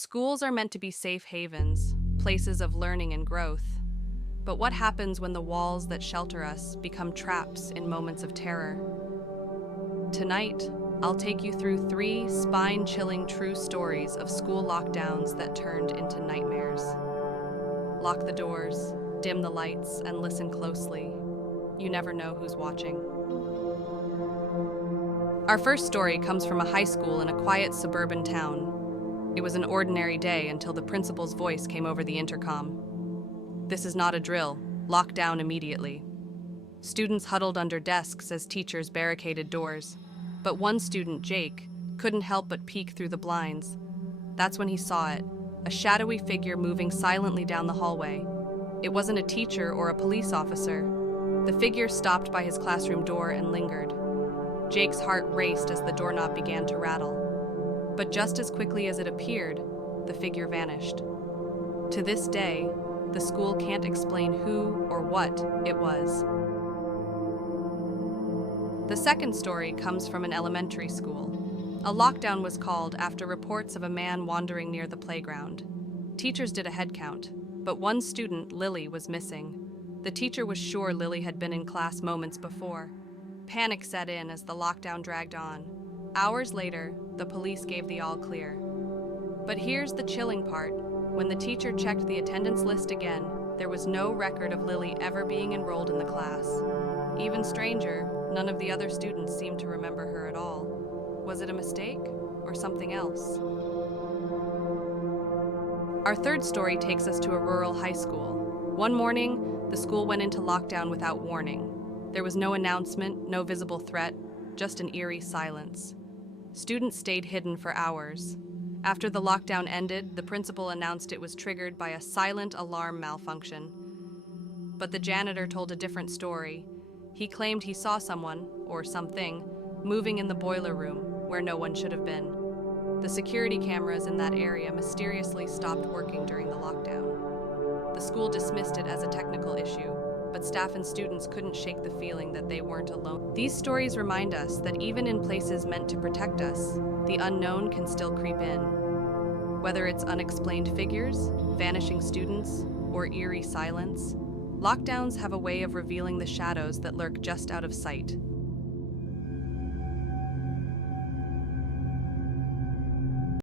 Schools are meant to be safe havens, places of learning and growth. But what happens when the walls that shelter us become traps in moments of terror? Tonight, I'll take you through 3 spine-chilling true stories of school lockdowns that turned into nightmares. Lock the doors, dim the lights, and listen closely. You never know who's watching. Our first story comes from a high school in a quiet suburban town. It was an ordinary day until the principal's voice came over the intercom. "This is not a drill. Lock down immediately." Students huddled under desks as teachers barricaded doors. But one student, Jake, couldn't help but peek through the blinds. That's when he saw it, a shadowy figure moving silently down the hallway. It wasn't a teacher or a police officer. The figure stopped by his classroom door and lingered. Jake's heart raced as the doorknob began to rattle. But just as quickly as it appeared, the figure vanished. To this day, the school can't explain who or what it was. The second story comes from an elementary school. A lockdown was called after reports of a man wandering near the playground. Teachers did a head count, but one student, Lily, was missing. The teacher was sure Lily had been in class moments before. Panic set in as the lockdown dragged on. Hours later, the police gave the all clear. But here's the chilling part. When the teacher checked the attendance list again, there was no record of Lily ever being enrolled in the class. Even stranger, none of the other students seemed to remember her at all. Was it a mistake or something else? Our third story takes us to a rural high school. One morning, the school went into lockdown without warning. There was no announcement, no visible threat, just an eerie silence. Students stayed hidden for hours. After the lockdown ended, the principal announced it was triggered by a silent alarm malfunction. But the janitor told a different story. He claimed he saw someone, or something, moving in the boiler room, where no one should have been. The security cameras in that area mysteriously stopped working during the lockdown. The school dismissed it as a technical issue, but staff and students couldn't shake the feeling that they weren't alone. These stories remind us that even in places meant to protect us, the unknown can still creep in. Whether it's unexplained figures, vanishing students, or eerie silence, lockdowns have a way of revealing the shadows that lurk just out of sight.